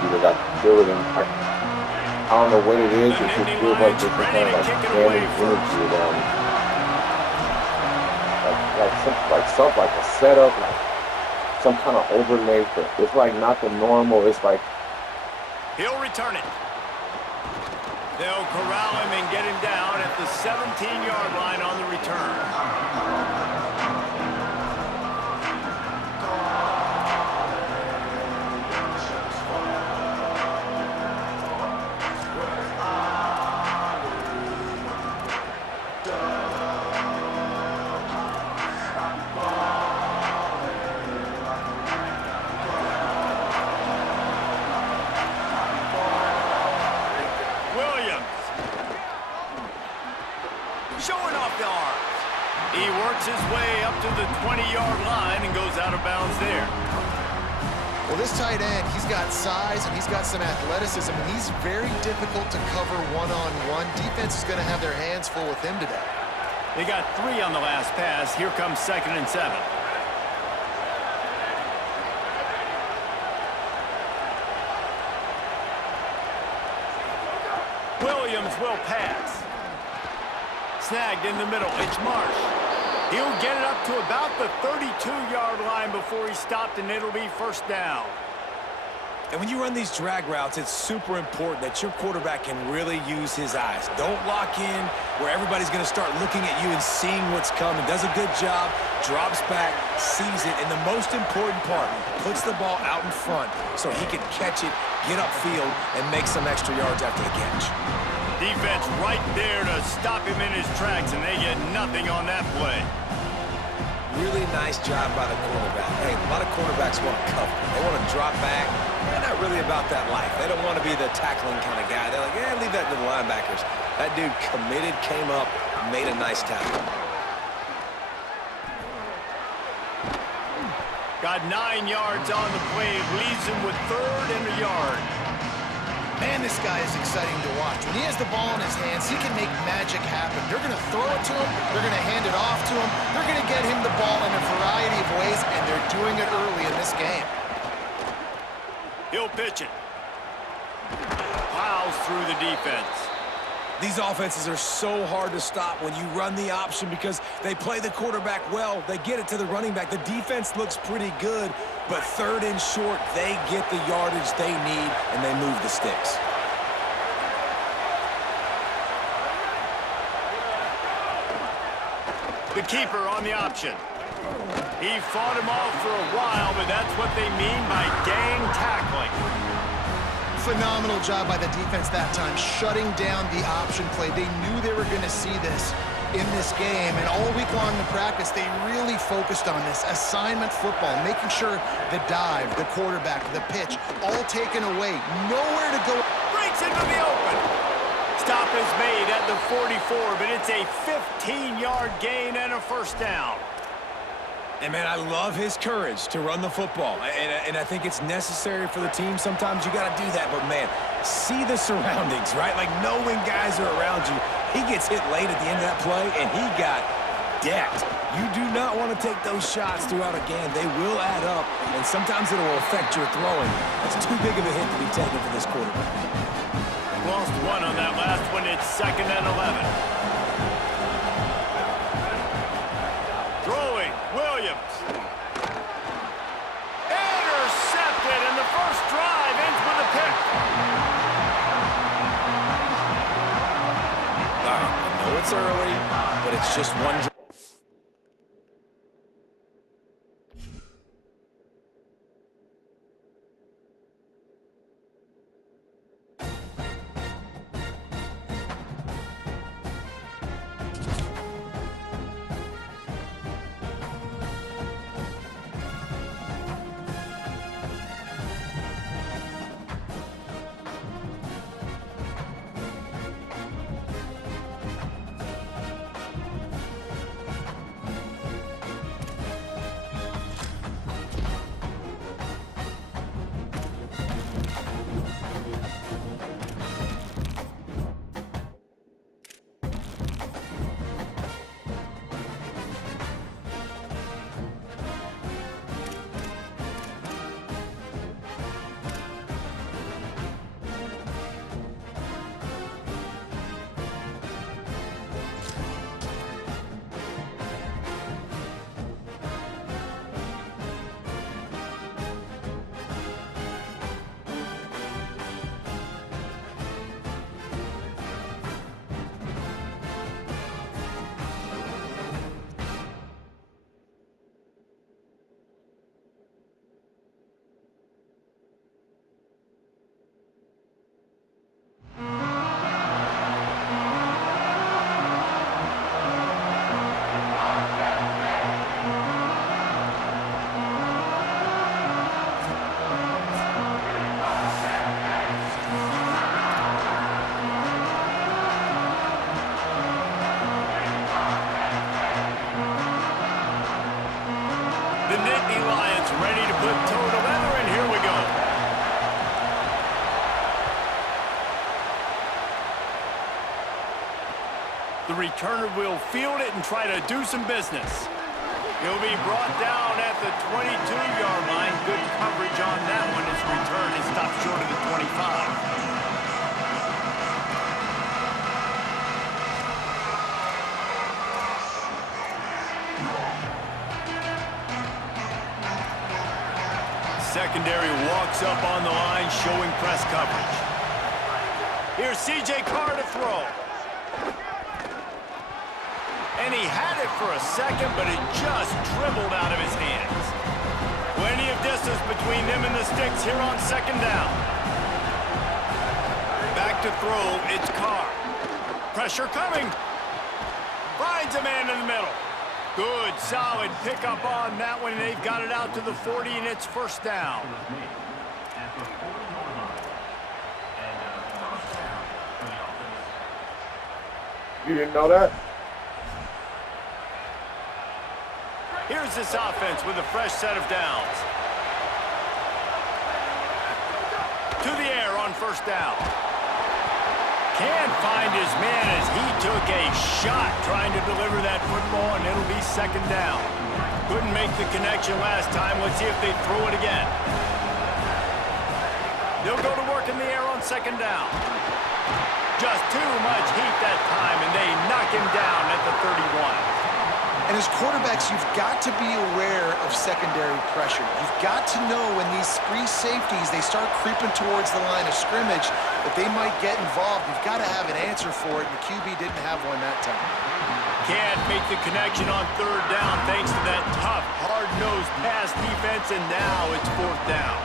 because I feel it in I don't know what it is. The It just Nittany feels like Lions there's some ready kind of to like kick it away jamming energy first. around me. Like a setup, like some kind of overlay for it's like not the normal. It's like He'll return it. They'll corral him and get him down at the 17-yard line on the return. Showing off the arms. He works his way up to the 20-yard line and goes out of bounds there. Well, this tight end, he's got size and he's got some athleticism, and he's very difficult to cover one-on-one. Defense is going to have their hands full with him today. They got 3 on the last pass. Here comes 2nd and 7. Williams will pass. Snagged in the middle. It's Marsh. He'll get it up to about the 32-yard line before he's stopped, and it'll be first down. And when you run these drag routes, it's super important that your quarterback can really use his eyes. Don't lock in where everybody's going to start looking at you and seeing what's coming. Does a good job, drops back, sees it, and the most important part, puts the ball out in front so he can catch it, get upfield, and make some extra yards after the catch. Defense right there to stop him in his tracks, and they get nothing on that play. Really nice job by the cornerback. Hey, a lot of cornerbacks want to cover. They want to drop back. They're not really about that life. They don't want to be the tackling kind of guy. They're like, yeah, leave that to the linebackers. That dude committed, came up, made a nice tackle. Got 9 yards on the play. Leaves him with 3rd and a yard. Man, this guy is exciting to watch. When he has the ball in his hands, he can make magic happen. They're going to throw it to him. They're going to hand it off to him. They're going to get him the ball in a variety of ways, and they're doing it early in this game. He'll pitch it. Plows through the defense. These offenses are so hard to stop when you run the option because they play the quarterback well. They get it to the running back. The defense looks pretty good, but 3rd and short, they get the yardage they need, and they move the sticks. The keeper on the option. He fought him off for a while, but that's what they mean by gang tackling. Phenomenal job by the defense that time, shutting down the option play. They knew they were going to see this in this game, and all week long in practice, they really focused on this assignment football, making sure the dive, the quarterback, the pitch, all taken away, nowhere to go. Breaks into the open. Stop is made at the 44, but it's a 15-yard gain and a first down. And, man, I love his courage to run the football. And I think it's necessary for the team. Sometimes you got to do that. But, man, see the surroundings, right? Like, know when guys are around you. He gets hit late at the end of that play, and he got decked. You do not want to take those shots throughout a game. They will add up, and sometimes it will affect your throwing. That's too big of a hit to be taken for this quarterback. Lost 1 on that last one. It's 2nd and 11. Throwing, Williams. Intercepted, and the first drive ends with a pick. I know it's early, but it's just one drive. Nittany Lions ready to put toe to leather, and here we go. The returner will field it and try to do some business. He'll be brought down at the 22-yard line. Good coverage on that one. His return is stopped short of the 25. Secondary walks up on the line, showing press coverage. Here's C.J. Carr to throw. And he had it for a second, but it just dribbled out of his hands. Plenty of distance between them and the sticks here on second down. Back to throw, it's Carr. Pressure coming. Finds a man in the middle. Good, solid pickup on that one. They've got it out to the 40, and it's first down. You didn't know that? Here's this offense with a fresh set of downs. To the air on first down. Can't find his man as he took a shot trying to deliver that football, and it'll be second down. Couldn't make the connection last time. Let's see if they throw it again. They'll go to work in the air on second down. Just too much heat that time, and they knock him down at the 31. And as quarterbacks, you've got to be aware of secondary pressure. You've got to know when these free safeties, they start creeping towards the line of scrimmage, that they might get involved. You've got to have an answer for it, and the QB didn't have one that time. Can't make the connection on third down thanks to that tough, hard-nosed pass defense, and now it's fourth down.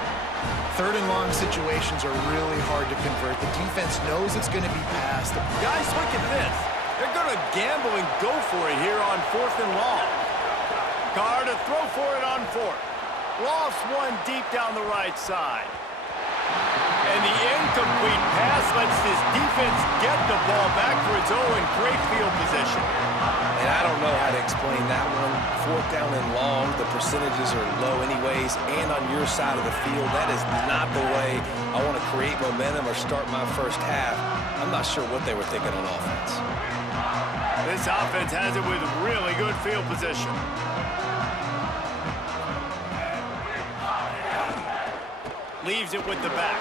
Third and long situations are really hard to convert. The defense knows it's going to be passed. Guys, look at this. They're going to gamble and go for it here on fourth and long. Carr to throw for it on fourth. Lost one deep down the right side. And the incomplete pass lets this defense get the ball back for its own. Great field position. And I don't know how to explain that one. Fourth down and long, the percentages are low anyways, and on your side of the field, that is not the way I want to create momentum or start my first half. I'm not sure what they were thinking on offense. This offense has it with really good field position. Leaves it with the back.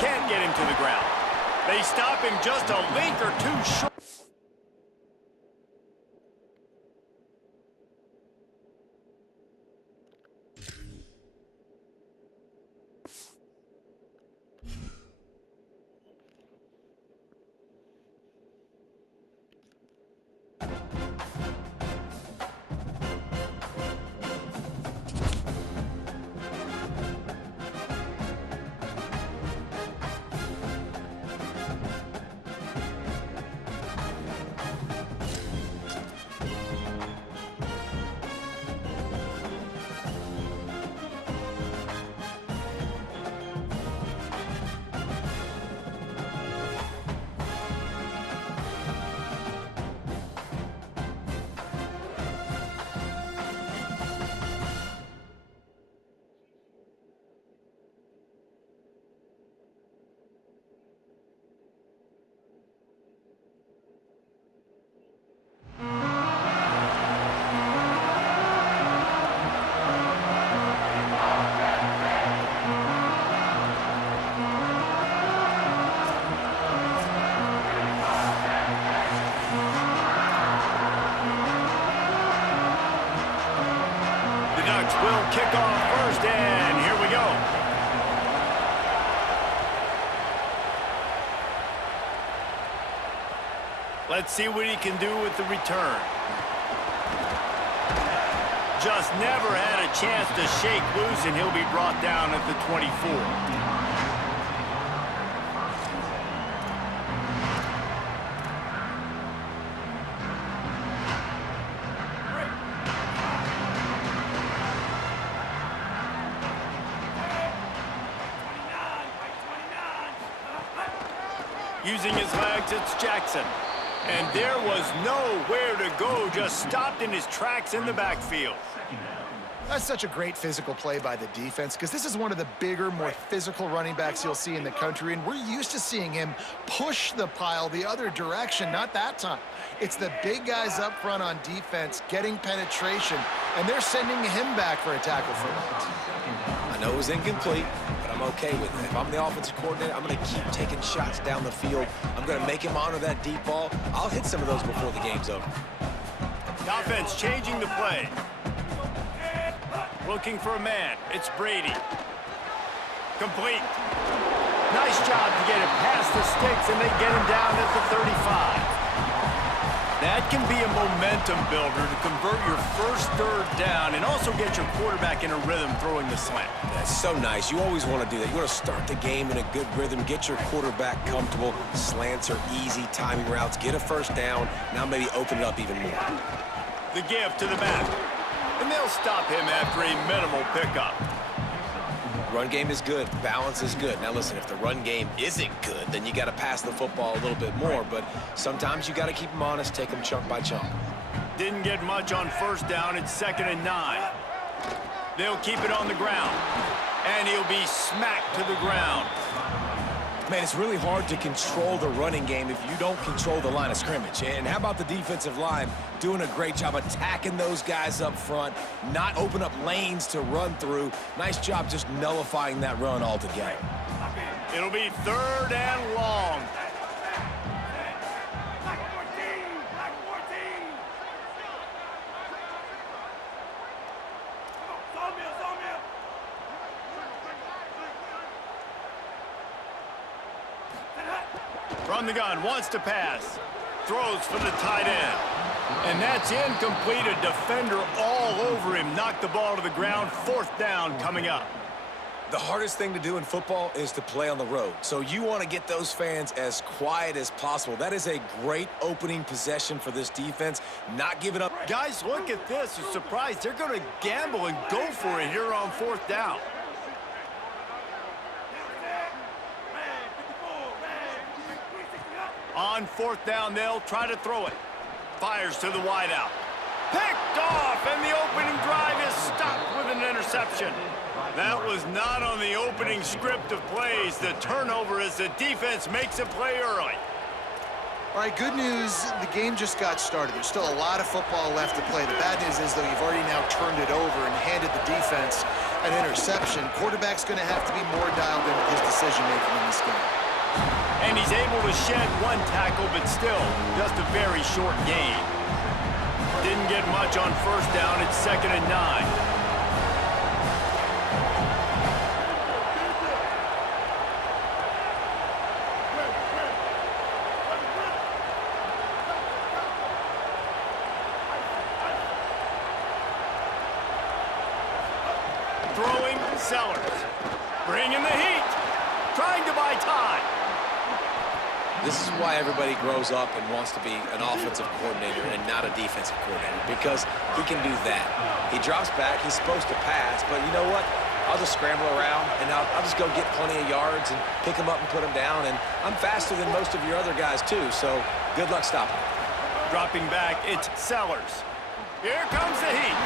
Can't get him to the ground. They stop him just a link or two short. Will kick off first, and here we go. Let's see what he can do with the return. Just never had a chance to shake loose, and he'll be brought down at the 24. Using his legs, it's Jackson. And there was nowhere to go, just stopped in his tracks in the backfield. That's such a great physical play by the defense because this is one of the bigger, more physical running backs you'll see in the country, and we're used to seeing him push the pile the other direction. Not that time. It's the big guys up front on defense getting penetration, and they're sending him back for a tackle for loss. I know it was incomplete, but I'm okay with it. If I'm the offensive coordinator, I'm going to keep taking shots down the field. I'm going to make him honor that deep ball. I'll hit some of those before the game's over. The offense changing the play. Looking for a man. It's Brady. Complete. Nice job to get it past the sticks, and they get him down at the 35. That can be a momentum builder to convert your first third down and also get your quarterback in a rhythm throwing the slant. That's so nice. You always want to do that. You want to start the game in a good rhythm, get your quarterback comfortable. Slants are easy, timing routes, get a first down. Now maybe open it up even more. The give to the back. And they'll stop him after a minimal pickup. Run game is good. Balance is good. Now listen, if the run game isn't good, then you got to pass the football a little bit more. But sometimes you got to keep them honest, take them chunk by chunk. Didn't get much on first down. It's 2nd and 9. They'll keep it on the ground. And he'll be smacked to the ground. Man, it's really hard to control the running game if you don't control the line of scrimmage. And how about the defensive line doing a great job attacking those guys up front, not open up lanes to run through. Nice job just nullifying that run altogether. It'll be 3rd and long. From the gun, wants to pass. Throws for the tight end. And that's incomplete. A defender all over him. Knocked the ball to the ground. 4th down coming up. The hardest thing to do in football is to play on the road. So you want to get those fans as quiet as possible. That is a great opening possession for this defense. Not giving up. Guys, look at this. I'm surprised. They're going to gamble and go for it here on 4th down. On 4th down, they'll try to throw it. Fires to the wideout. Picked off, and the opening drive is stopped with an interception. That was not on the opening script of plays. The turnover as the defense makes a play early. All right, good news, the game just got started. There's still a lot of football left to play. The bad news is, though, you've already now turned it over and handed the defense an interception. Quarterback's going to have to be more dialed into his decision-making in this game. And he's able to shed one tackle, but still, just a very short gain. Didn't get much on first down. It's 2nd and 9. Throwing Sellers. Bringing the heat. Trying to buy time. This is why everybody grows up and wants to be an offensive coordinator and not a defensive coordinator, because he can do that. He drops back, he's supposed to pass, but you know what? I'll just scramble around, and I'll just go get plenty of yards and pick him up and put him down, and I'm faster than most of your other guys, too, so good luck stopping him. Dropping back, it's Sellers. Here comes the heat.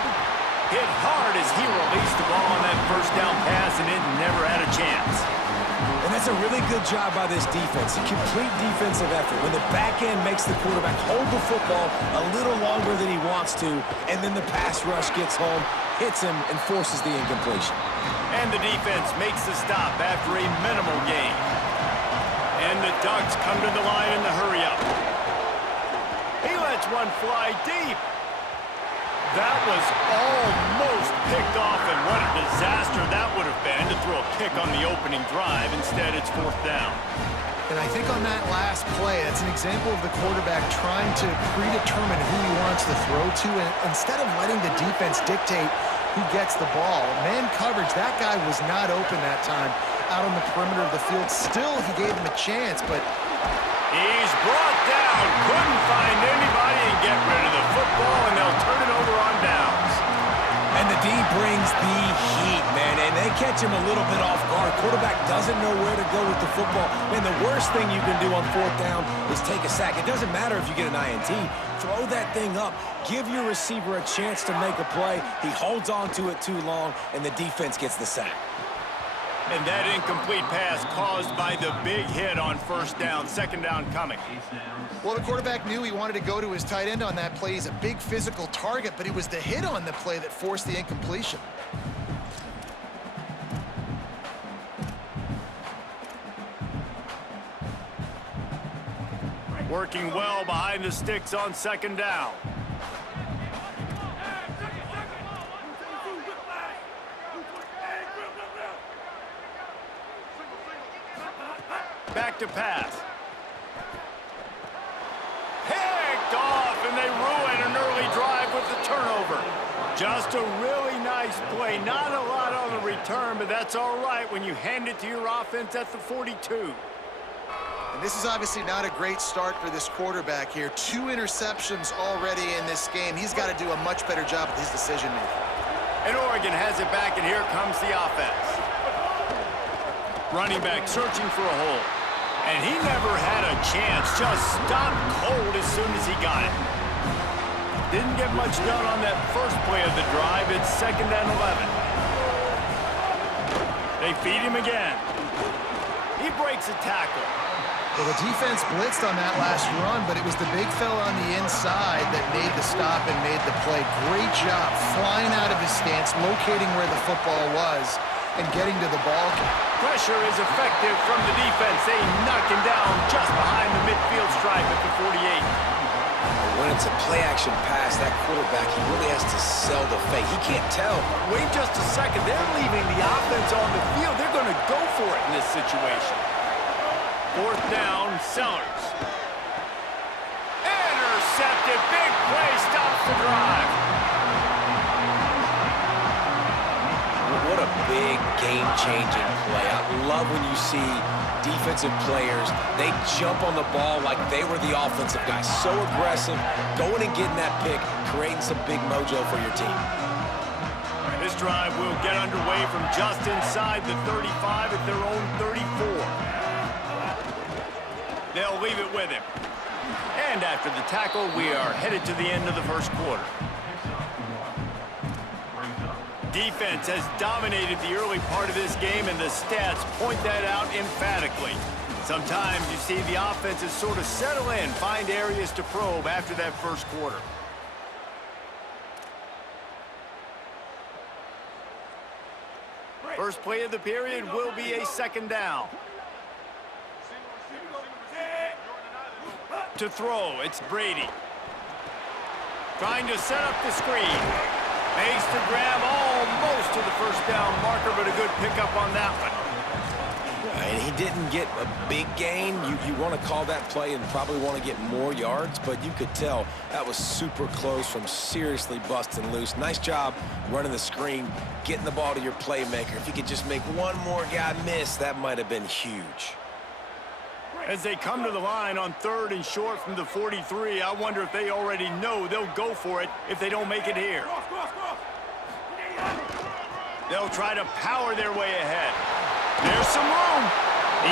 Hit hard as he released the ball on that first down pass, and it never had a chance. And that's a really good job by this defense, a complete defensive effort. When the back end makes the quarterback hold the football a little longer than he wants to, and then the pass rush gets home, hits him, and forces the incompletion. And the defense makes the stop after a minimal gain. And the Ducks come to the line in the hurry-up. He lets one fly deep. That was almost picked off, and what a disaster that would have been to throw a pick on the opening drive. Instead, it's 4th down. And I think on that last play, that's an example of the quarterback trying to predetermine who he wants to throw to, and instead of letting the defense dictate who gets the ball. Man coverage, that guy was not open that time out on the perimeter of the field. Still, he gave him a chance, but he's brought down. Couldn't find anybody and get rid of the football, and they'll turn it over on downs. And the D brings the heat, man, and they they catch him a little bit off guard. Quarterback doesn't know where to go with the football. Man, the worst thing you can do on 4th down is take a sack. It doesn't matter if you get an INT. Throw that thing up. Give your receiver a chance to make a play. He holds on to it too long, and the defense gets the sack. And that incomplete pass caused by the big hit on 1st down, 2nd down coming. Well, the quarterback knew he wanted to go to his tight end on that play. He's a big physical target, but it was the hit on the play that forced the incompletion. Working well behind the sticks on 2nd down. Back to pass. Picked off, and they ruin an early drive with the turnover. Just a really nice play. Not a lot on the return, but that's all right when you hand it to your offense at the 42. And this is obviously not a great start for this quarterback here. 2 interceptions already in this game. He's got to do a much better job with his decision-making. And Oregon has it back, and here comes the offense. Running back searching for a hole. And he never had a chance. Just stopped cold as soon as he got it. Didn't get much done on that first play of the drive. It's 2nd and 11. They feed him again. He breaks a tackle. Well, the defense blitzed on that last run, but it was the big fella on the inside that made the stop and made the play. Great job flying out of his stance, locating where the football was, and getting to the ball. Pressure is effective from the defense. They knock him down just behind the midfield stripe at the 48. When it's a play-action pass, that quarterback, he really has to sell the fake. He can't tell. Wait just a second. They're leaving the offense on the field. They're going to go for it in this situation. 4th down, Sellers. Intercepted. Big play stops the drive. What a big game-changing play. I love when you see defensive players, they jump on the ball like they were the offensive guys. So aggressive, going and getting that pick, creating some big mojo for your team. This drive will get underway from just inside the 35 at their own 34. They'll leave it with him. And after the tackle, we are headed to the end of the 1st quarter. Defense has dominated the early part of this game, and the stats point that out emphatically. Sometimes you see the offenses sort of settle in, find areas to probe after that 1st quarter. First play of the period will be a 2nd down. To throw, it's Brady. Trying to set up the screen. Makes the grab almost to the 1st down marker, but a good pickup on that one. And he didn't get a big gain. You want to call that play and probably want to get more yards, but you could tell that was super close from seriously busting loose. Nice job running the screen, getting the ball to your playmaker. If you could just make one more guy miss, that might have been huge. As they come to the line on 3rd and short from the 43, I wonder if they already know they'll go for it if they don't make it here. They'll try to power their way ahead. There's some room.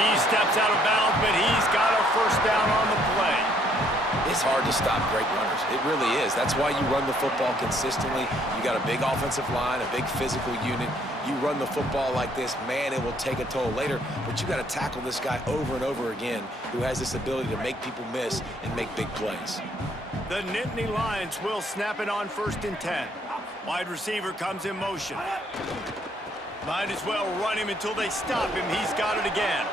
He steps out of bounds, but he's got a 1st down on the play. It's hard to stop great runners. It really is. That's why you run the football consistently. You got a big offensive line, a big physical unit. You run the football like this, man, it will take a toll later. But you got to tackle this guy over and over again who has this ability to make people miss and make big plays. The Nittany Lions will snap it on 1st and 10. Wide receiver comes in motion. Might as well run him until they stop him. He's got it again.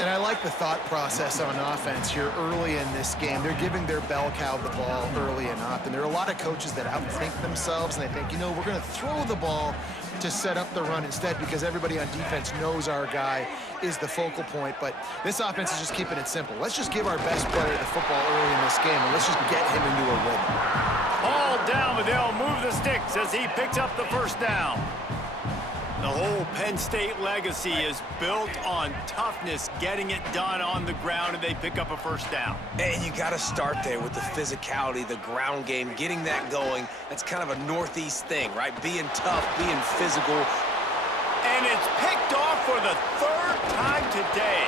And I like the thought process on offense here early in this game. They're giving their bell cow the ball early and often. There are a lot of coaches that outthink themselves, and they think, you know, we're going to throw the ball to set up the run instead because everybody on defense knows our guy is the focal point. But this offense is just keeping it simple. Let's just give our best player the football early in this game, and let's just get him into a rhythm. Ball down, but they'll move the sticks as he picks up the 1st down. The whole Penn State legacy is built on toughness, getting it done on the ground, and they pick up a 1st down. And you got to start there with the physicality, the ground game, getting that going. That's kind of a Northeast thing, right? Being tough, being physical. And it's picked off for the third time today.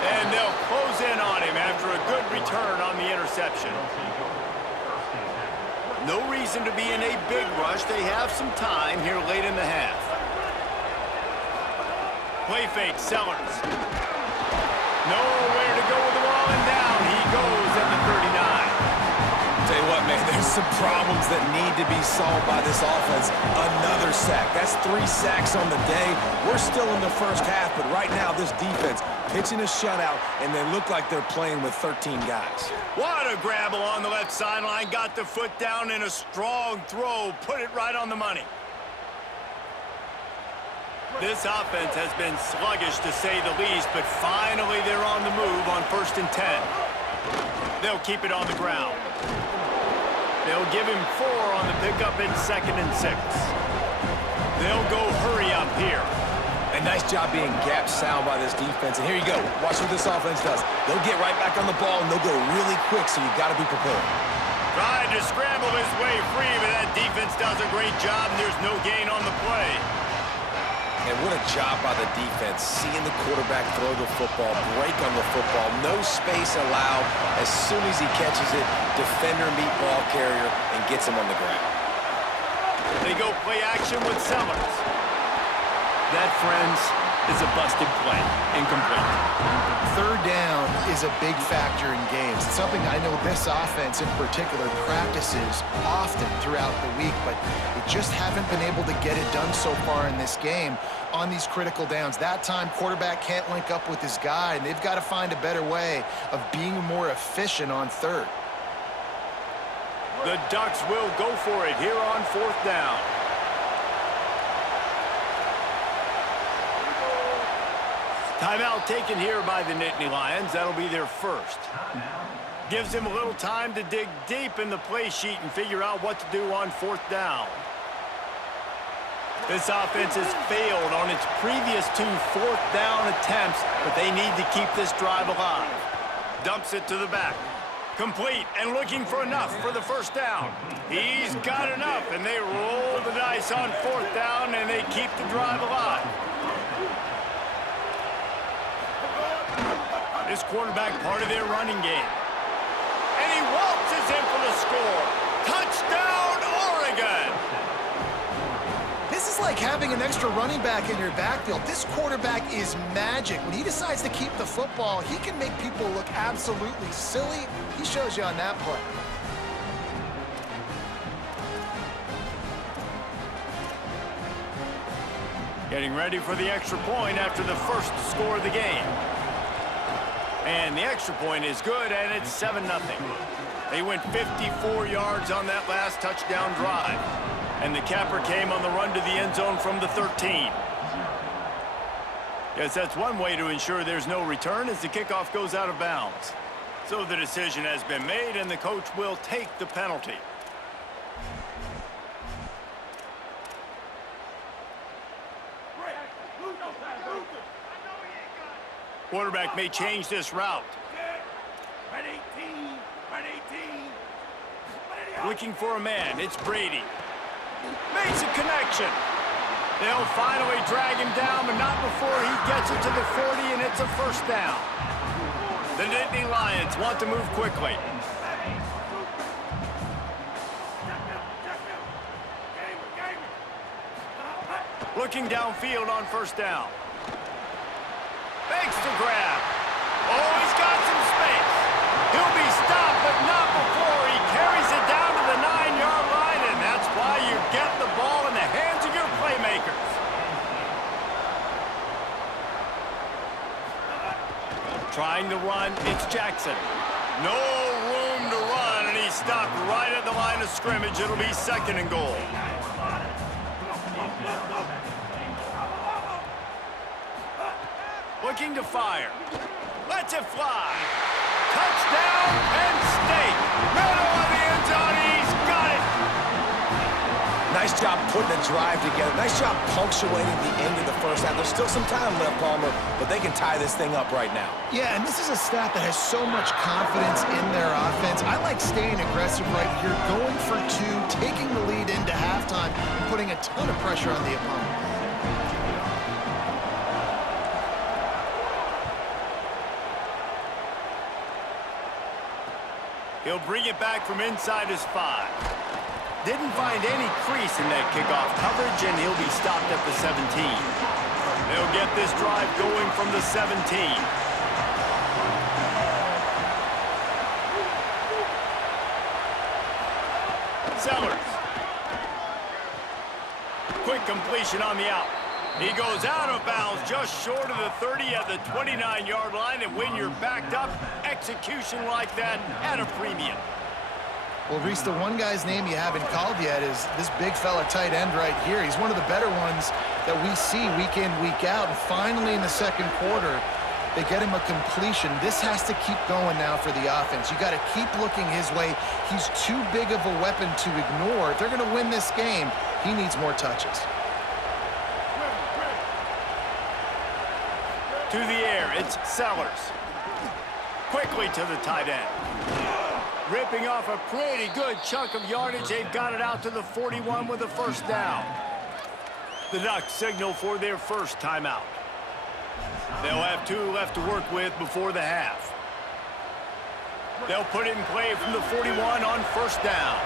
And they'll close in on him after a good return on the interception. No reason to be in a big rush. They have some time here late in the half. Play fake, Sellers. Nowhere to go with the ball, and down he goes at the 39. Tell you what, man, there's some problems that need to be solved by this offense. Another sack. That's 3 sacks on the day. We're still in the first half, but right now this defense pitching a shutout, and they look like they're playing with 13 guys. What a grab along the left sideline. Got the foot down in a strong throw. Put it right on the money. This offense has been sluggish, to say the least, but finally they're on the move on 1st and 10. They'll keep it on the ground. They'll give him 4 on the pickup in 2nd and 6. They'll go hurry up here. A nice job being gap sound by this defense. And here you go. Watch what this offense does. They'll get right back on the ball, and they'll go really quick, so you got to be prepared. Tried to scramble his way free, but that defense does a great job, and there's no gain on the play. And what a job by the defense, seeing the quarterback throw the football, break on the football, no space allowed. As soon as he catches it, defender meet ball carrier and gets him on the ground. They go play action with Sellers. That, friends, is a busted play. Incomplete. 3rd down is a big factor in games. It's something I know this offense in particular practices often throughout the week, but they just haven't been able to get it done so far in this game on these critical downs. That time, quarterback can't link up with his guy, and they've got to find a better way of being more efficient on 3rd. The Ducks will go for it here on 4th down. Timeout taken here by the Nittany Lions. That'll be their first. Gives him a little time to dig deep in the play sheet and figure out what to do on 4th down. This offense has failed on its previous 2 4th down attempts, but they need to keep this drive alive. Dumps it to the back. Complete and looking for enough for the 1st down. He's got enough, and they roll the dice on 4th down, and they keep the drive alive. This quarterback part of their running game. And he waltzes in for the score. Touchdown, Oregon! This is like having an extra running back in your backfield. This quarterback is magic. When he decides to keep the football, he can make people look absolutely silly. He shows you on that play. Getting ready for the extra point after the first score of the game. And the extra point is good, and it's 7-0. They went 54 yards on that last touchdown drive. And the capper came on the run to the end zone from the 13. Guess that's one way to ensure there's no return as the kickoff goes out of bounds. So the decision has been made, and the coach will take the penalty. Quarterback may change this route. Looking for a man. It's Brady. Makes a connection. They'll finally drag him down, but not before he gets it to the 40, and it's a 1st down. The Nittany Lions want to move quickly. Looking downfield on 1st down. Makes the grab. Oh, he's got some space. He'll be stopped, but not before he carries it down to the 9-yard line, and that's why you get the ball in the hands of your playmakers. Trying to run, it's Jackson. No room to run, and he's stopped right at the line of scrimmage. It'll be 2nd and goal. Looking to fire. Lets it fly. Touchdown, Penn State. Middle of the end zone. He's got it. Nice job putting a drive together. Nice job punctuating the end of the first half. There's still some time left, Palmer, but they can tie this thing up right now. Yeah, and this is a staff that has so much confidence in their offense. I like staying aggressive right here, going for 2, taking the lead into halftime, and putting a ton of pressure on the opponent. He'll bring it back from inside his 5. Didn't find any crease in that kickoff coverage, and he'll be stopped at the 17. They'll get this drive going from the 17. Sellers. Quick completion on the out. He goes out of bounds just short of the 30 at the 29-yard line, and when you're backed up, execution like that at a premium. Well, Reese, the one guy's name you haven't called yet is this big fella tight end right here. He's one of the better ones that we see week in, week out. And finally in the second quarter, they get him a completion. This has to keep going now for the offense. You got to keep looking his way. He's too big of a weapon to ignore. If they're going to win this game, he needs more touches. To the air, it's Sellers. Quickly to the tight end. Ripping off a pretty good chunk of yardage. They've got it out to the 41 with a first down. The Ducks signal for their first timeout. They'll have 2 left to work with before the half. They'll put it in play from the 41 on first down.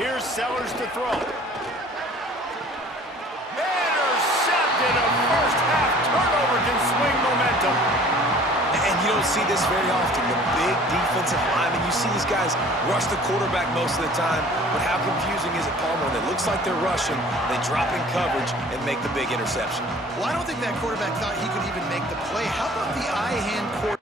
Here's Sellers to throw. Intercepted. A first-half turnover can swing momentum. And you don't see this very often. The big defensive linemen, you see these guys rush the quarterback most of the time, but how confusing is it, Palmer? When it looks like they're rushing, they drop in coverage and make the big interception. Well, I don't think that quarterback thought he could even make the play. How about the eye-hand quarterback?